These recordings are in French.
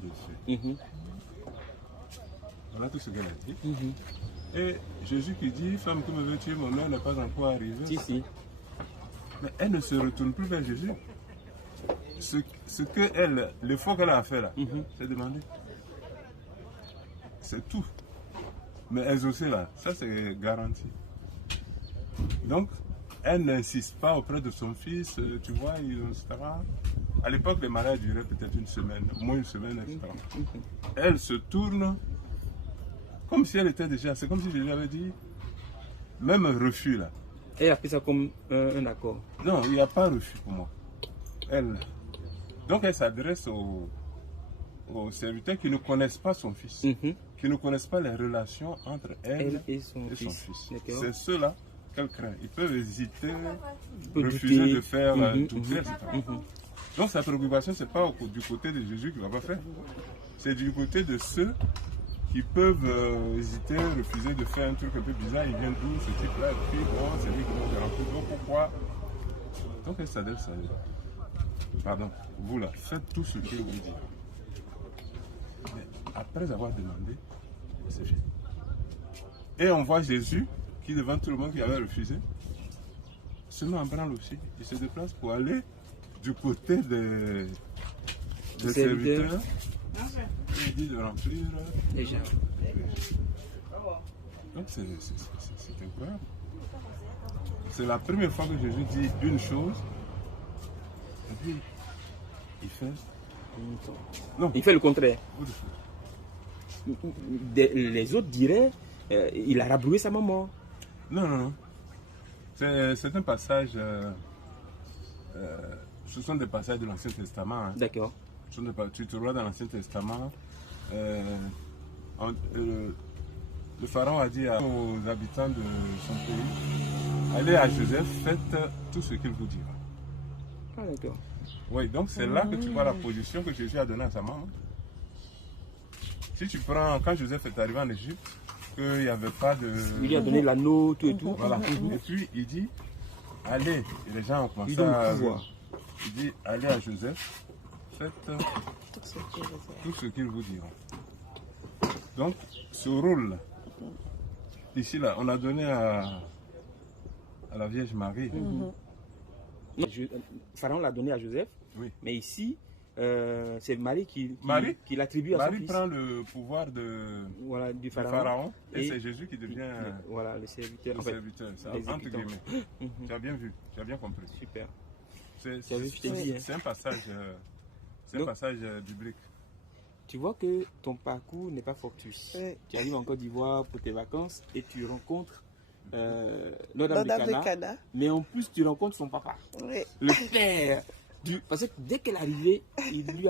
dessus. Voilà tout ce qu'elle a dit. Et Jésus qui dit, femme, que me veux-tu, mon heure n'est pas encore arrivée. Si. Mais elle ne se retourne plus vers Jésus. Ce que elle, l'effort qu'elle a fait là, c'est demander. C'est tout. Mais exaucer là, ça c'est garanti. Donc, elle n'insiste pas auprès de son fils, tu vois, etc. À l'époque, les mariages duraient peut-être une semaine, moins une semaine, etc. Elle se tourne comme si elle était déjà, c'est comme si Jésus avait dit, même un refus là. Elle a fait ça comme un accord. Non, il n'y a pas refus pour moi. Elle. Donc elle s'adresse aux serviteurs qui ne connaissent pas son fils, qui ne connaissent pas les relations entre elle et son fils. C'est ceux-là qu'elle craint. Ils peuvent hésiter, refuser de faire douter, etc. Donc sa préoccupation, ce n'est pas du côté de Jésus qui ne va pas faire. C'est du côté de ceux qui peuvent hésiter, refuser de faire un truc un peu bizarre. Il vient d'où ce type-là? Et puis bon, c'est lui qui nous dérange. Donc pourquoi? Donc elle s'adresse à eux. Pardon, vous là, faites tout ce qu'il vous dit. Mais après avoir demandé, c'est fait. Et on voit Jésus qui, devant tout le monde qui avait refusé, se met en branle aussi. Il se déplace pour aller du côté des serviteurs. Il dit de remplir les gens. Donc c'est incroyable. C'est la première fois que Jésus dit une chose, et puis il fait. Non. Il fait le contraire. Les autres diraient il a rabroué sa maman. Non. C'est un passage. Ce sont des passages de l'Ancien Testament. Hein. D'accord. Tu te vois dans l'Ancien Testament. Le pharaon a dit aux habitants de son pays, allez à Joseph, faites tout ce qu'il vous dira. Ah d'accord. Oui, donc c'est là que tu vois la position que Jésus a donnée à sa maman. Si tu prends, quand Joseph est arrivé en Égypte, qu'il n'y avait pas de... Il lui a donné l'anneau, tout et tout. Voilà. Et puis il dit, allez, et les gens ont commencé à... Il dit, allez à Joseph, faites tout ce qu'il vous dira. Donc, ce rôle, ici, là, on a donné à la Vierge Marie. Pharaon l'a donné à Joseph, oui. Mais ici, c'est Marie qui l'attribue à son fils. Marie prend le pouvoir du pharaon et c'est Jésus qui devient le serviteur. Le serviteur, entre guillemets. Tu as bien vu, tu as bien compris. Super. C'est un passage, biblique. Tu vois que ton parcours n'est pas fortuit. Oui. Tu arrives en Côte d'Ivoire pour tes vacances et tu rencontres Notre-Dame de Cana. Mais en plus, tu rencontres son papa, le père. Parce que dès qu'elle est arrivée,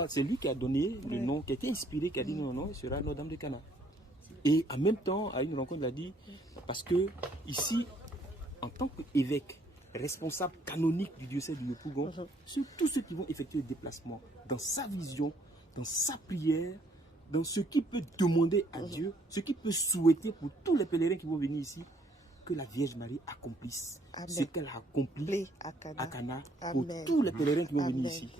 c'est lui qui a donné le nom, qui a été inspiré, qui a dit non, il sera Notre-Dame de Cana. Et en même temps, à une rencontre, il a dit, parce que ici, en tant qu'évêque, responsable canonique du diocèse du Yopougon, tous ceux qui vont effectuer le déplacement, dans sa vision, dans sa prière, dans ce qu'il peut demander à Dieu, ce qu'il peut souhaiter pour tous les pèlerins qui vont venir ici, que la Vierge Marie accomplisse ce qu'elle a accompli à Cana pour tous les pèlerins qui vont venir ici.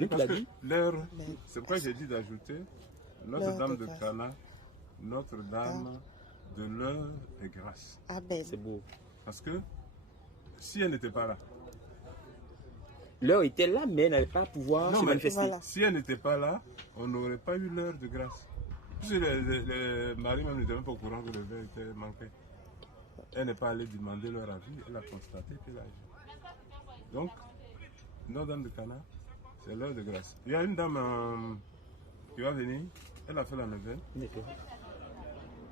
C'est pourquoi j'ai dit d'ajouter Notre-Dame de Cana, Notre-Dame de l'heure et grâce. C'est beau. Parce que si elle n'était pas là, l'heure était là, mais elle n'allait pas pouvoir se manifester. Voilà. Si elle n'était pas là, on n'aurait pas eu l'heure de grâce. Les maris même n'étaient même pas au courant que le verre était manqué. Elle n'est pas allée demander leur avis, elle a constaté qu'elle a agi. Donc, Notre-Dame de Cana, c'est l'heure de grâce. Il y a une dame qui va venir, elle a fait la neuvaine. D'accord.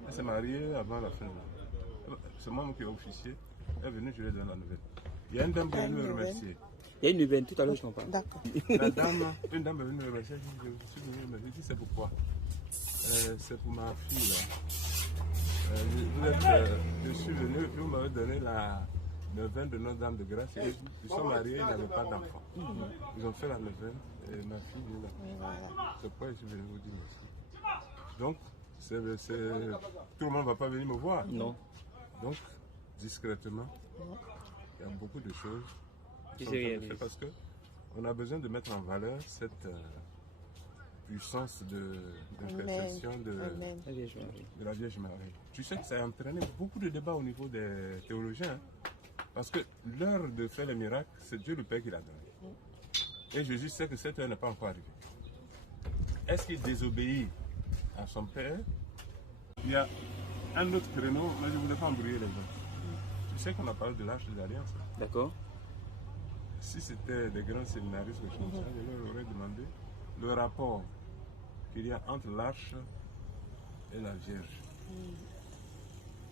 Elle s'est mariée avant la fin. C'est moi qui est officier. Elle est venue, je lui ai donné la neuvaine. Il y a une dame qui est venue me remercier. Il y a une neuvaine, tout à l'heure je t'en parle. D'accord. Une dame est venue me remercier, je suis venu me remercier, c'est pourquoi c'est pour ma fille là. Je suis venu et puis vous m'avez donné la neuvaine de Notre-Dame de Grâce. Ils sont mariés, ils n'avaient pas d'enfant. Ils ont fait la neuvaine et ma fille est là. C'est pourquoi je suis venu vous dire merci. Donc, tout le monde ne va pas venir me voir. Non. Donc, discrètement, il y a beaucoup de choses qui sont faites parce qu'on a besoin de mettre en valeur cette puissance d'intercession de la Vierge Marie. Tu sais que ça a entraîné beaucoup de débats au niveau des théologiens. Parce que l'heure de faire les miracles, c'est Dieu le Père qui l'a donné. Et Jésus sait que cette heure n'est pas encore arrivée. Est-ce qu'il désobéit à son Père? Il y a un autre créneau, mais je ne voulais pas embrouiller les gens. Tu sais qu'on a parlé de l'Arche des Alliances. D'accord. Si c'était des grands séminaristes, je leur aurais demandé le rapport qu'il y a entre l'Arche et la Vierge.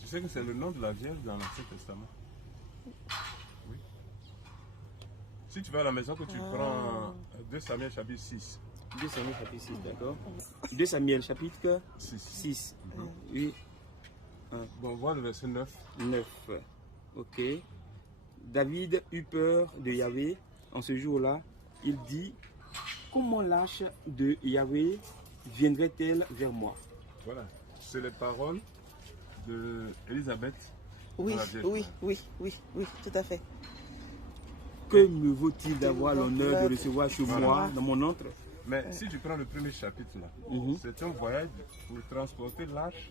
Tu sais que c'est le nom de la Vierge dans l'Ancien Testament? Oui. Si tu vas à la maison, que tu prends 2 Samuel chapitre 6. 2 Samuel chapitre 6, d'accord. 2 Samuel chapitre 6. Oui. Bon, voilà le verset 9. 9. Ok. David eut peur de Yahvé en ce jour-là. Il dit, comment l'arche de Yahvé viendrait-elle vers moi? Voilà. C'est les paroles d'Élisabeth. Oui, tout à fait. Que me vaut-il d'avoir l'honneur de recevoir chez moi dans mon antre? Mais si tu prends le premier chapitre là, c'est un voyage pour transporter l'arche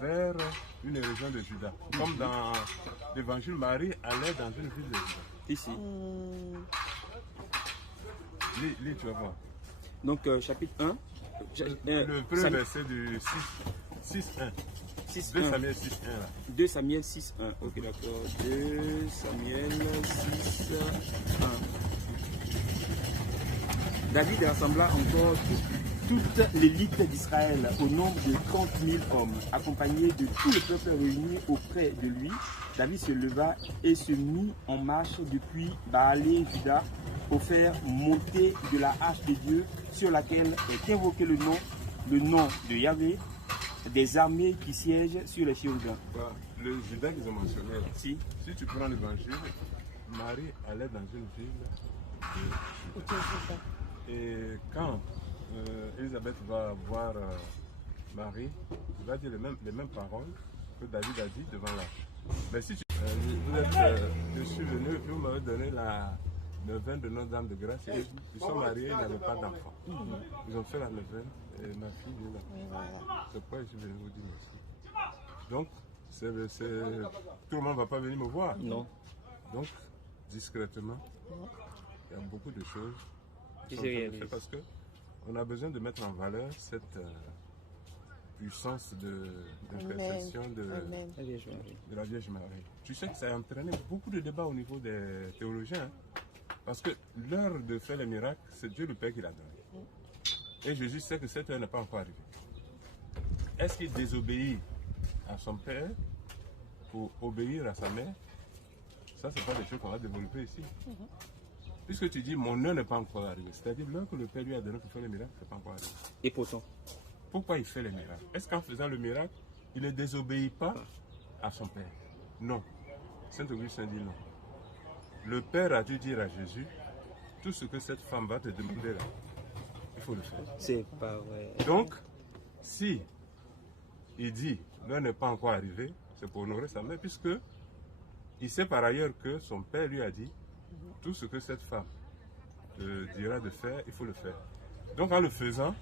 vers une région de Juda. Comme dans l'évangile, Marie allait dans une ville de Juda. Ici. Lis, tu vas voir. Donc chapitre 1. Le premier verset du 6.1. 2 Samuel 6.1 là. 2 Samuel 6.1. Ok, d'accord. 2 Samuel 6.1. David rassembla encore toute l'élite d'Israël au nombre de 30 000 hommes, accompagnés de tout le peuple réuni auprès de lui. David se leva et se mit en marche depuis Baalé, Juda, pour faire monter de la hache de Dieu sur laquelle est invoqué le nom de Yahvé, des armées qui siègent sur les chérubins. Voilà. Le Juda qu'ils ont mentionné là. Si tu prends l'évangile, Marie allait dans une ville de Juda. Et quand Élisabeth va voir Marie, il va dire les mêmes paroles que David a dit devant l'arche. Mais si je suis venu, vous m'avez donné la neuvaine de Notre-Dame de Grâce. Ils sont mariés, ils n'avaient pas d'enfant. Ils ont fait la neuvaine et ma fille est là. C'est pourquoi je suis venu vous dire merci. Donc, tout le monde ne va pas venir me voir. Non. Donc, discrètement, il y a beaucoup de choses qui sont faites parce que on a besoin de mettre en valeur cette puissance d'intercession de la Vierge Marie. Tu sais que ça a entraîné beaucoup de débats au niveau des théologiens. Parce que l'heure de faire les miracles, c'est Dieu le Père qui l'a donné. Et Jésus sait que cette heure n'est pas encore arrivée. Est-ce qu'il désobéit à son Père pour obéir à sa mère? Ça, ce n'est pas des choses qu'on va développer ici. Puisque tu dis, mon heure n'est pas encore arrivée. C'est-à-dire, l'heure que le Père lui a donné pour faire les miracles, ce n'est pas encore arrivé. Et pourtant? Pourquoi il fait les miracles? Est-ce qu'en faisant le miracle, il ne désobéit pas à son Père? Non. Saint-Augustin dit non. Le Père a dû dire à Jésus, tout ce que cette femme va te demander là, il faut le faire. C'est pas vrai. Donc, si il dit, l'heure n'est pas encore arrivée, c'est pour honorer sa mère, puisque il sait par ailleurs que son Père lui a dit, tout ce que cette femme te dira de faire, il faut le faire. Donc en le faisant,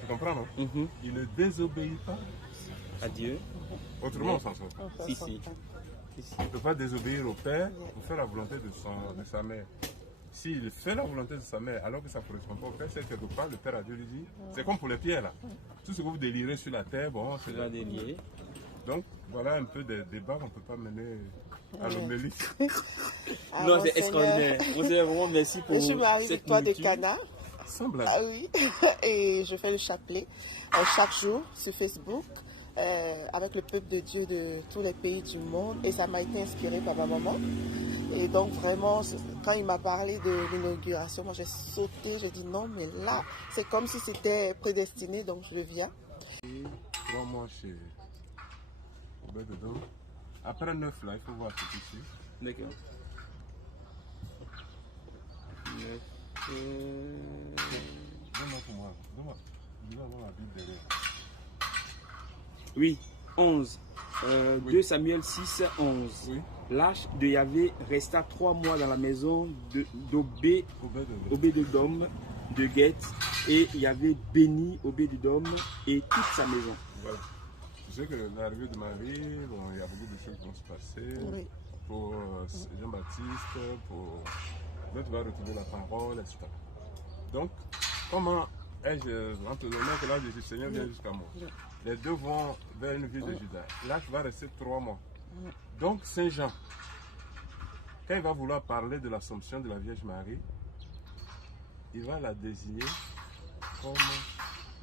tu comprends, non? Il ne désobéit pas à Dieu. Autrement, on s'en sort pas. Si. Il ne peut pas désobéir au Père pour faire la volonté de sa mère. S'il fait la volonté de sa mère alors que ça ne correspond pas au Père, c'est quelque part le Père a Dieu lui dit, c'est comme pour les pierres là. Tout ce que vous délirez sur la terre, bon, c'est va délirer. Donc voilà un peu des débats qu'on ne peut pas mener à l'homélie. Non, c'est extraordinaire. Vous avez vraiment merci pour je suis Marie Victoire de Cana. Sans blague. Ah oui. Et je fais le chapelet chaque jour sur Facebook. Avec le peuple de Dieu de tous les pays du monde, et ça m'a été inspiré par ma maman. Et donc vraiment, quand il m'a parlé de l'inauguration, moi j'ai sauté, j'ai dit non, mais là, c'est comme si c'était prédestiné, donc je le viens. 3 mois chez Robert dedans. Après 9 là, il faut voir ce qui suit. D'accord. Donne-moi pour moi. Donne-moi. Je vais avoir la Bible derrière. Oui, 11. 2 Samuel 6, 11. Oui. L'arche de Yahvé resta 3 mois dans la maison d'Obédédom, de guettes et il y avait béni Obédédom et toute sa maison. Voilà. Je sais que l'arrivée de Marie, bon, il y a beaucoup de choses qui vont se passer. Oui. Pour Jean-Baptiste, donc tu vas retrouver la parole, etc. Donc, comment ai-je, entre le moment que l'âge du Seigneur vient jusqu'à moi, les deux vont vers une ville de Juda. Là, tu vas rester 3 mois. Donc, Saint Jean, quand il va vouloir parler de l'Assomption de la Vierge Marie, il va la désigner comme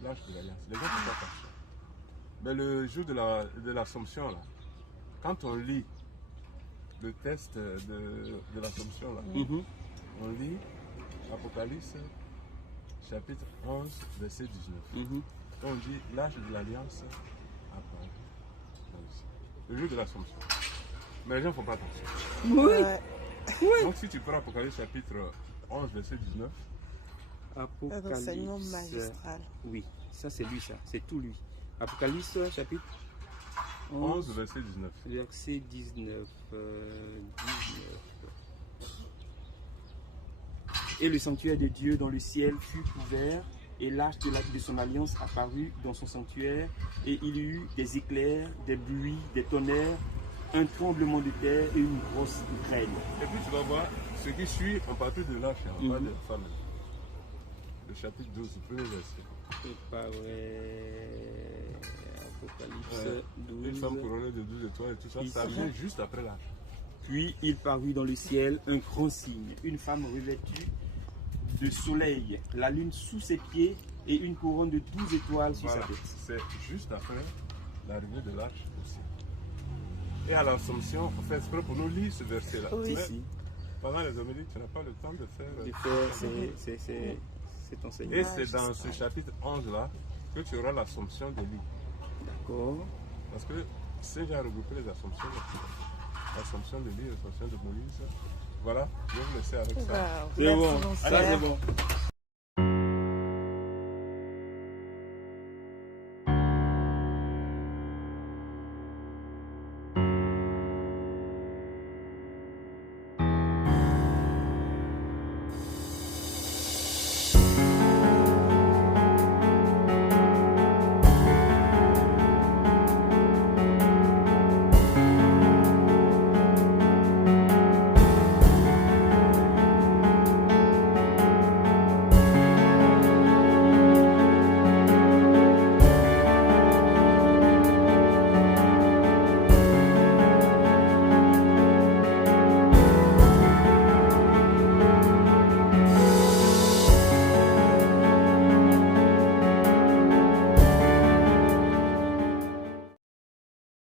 l'âge de l'Alliance. Les gens ne font pas attention. Mais le jour de l'Assomption, là, quand on lit le texte de l'Assomption, là, on lit Apocalypse chapitre 11, verset 19. On dit l'âge de l'Alliance apparaît le jour de l'Assomption. Mais les gens ne font pas attention. Oui. Donc si tu prends Apocalypse chapitre 11, verset 19. Apocalypse. Enseignement magistral. Oui, ça c'est lui, ça. C'est tout lui. Apocalypse chapitre 11, verset 19. Verset 19. Et le sanctuaire de Dieu dans le ciel fut couvert, et l'arche de son alliance apparut dans son sanctuaire, et il y eut des éclairs, des bruits, des tonnerres, un tremblement de terre et une grosse grêle. Et puis tu vas voir, ce qui suit en partie de l'arche, pas des femmes. Le chapitre 12, le premier verset. C'est pas vrai. Apocalypse 12. Une femme couronnée de 12 étoiles et tout ça, ça vient juste après l'arche. Puis il parut dans le ciel un grand signe, une femme revêtue de soleil, la lune sous ses pieds et une couronne de 12 étoiles sur sa tête. C'est juste après l'arrivée de l'arche aussi. Et à l'Assomption, on fait exprès pour nous lire ce verset-là. Oui. Pendant les homélies, tu n'as pas le temps de faire. C'est enseigné. Et c'est dans ce chapitre 11-là que tu auras l'Assomption de lui. D'accord. Parce que Saint Jean a regroupé les Assomptions. L'Assomption de lui, l'Assomption de Moïse. Voilà, je vais vous laisser avec ça. C'est bon. Alors, c'est bon.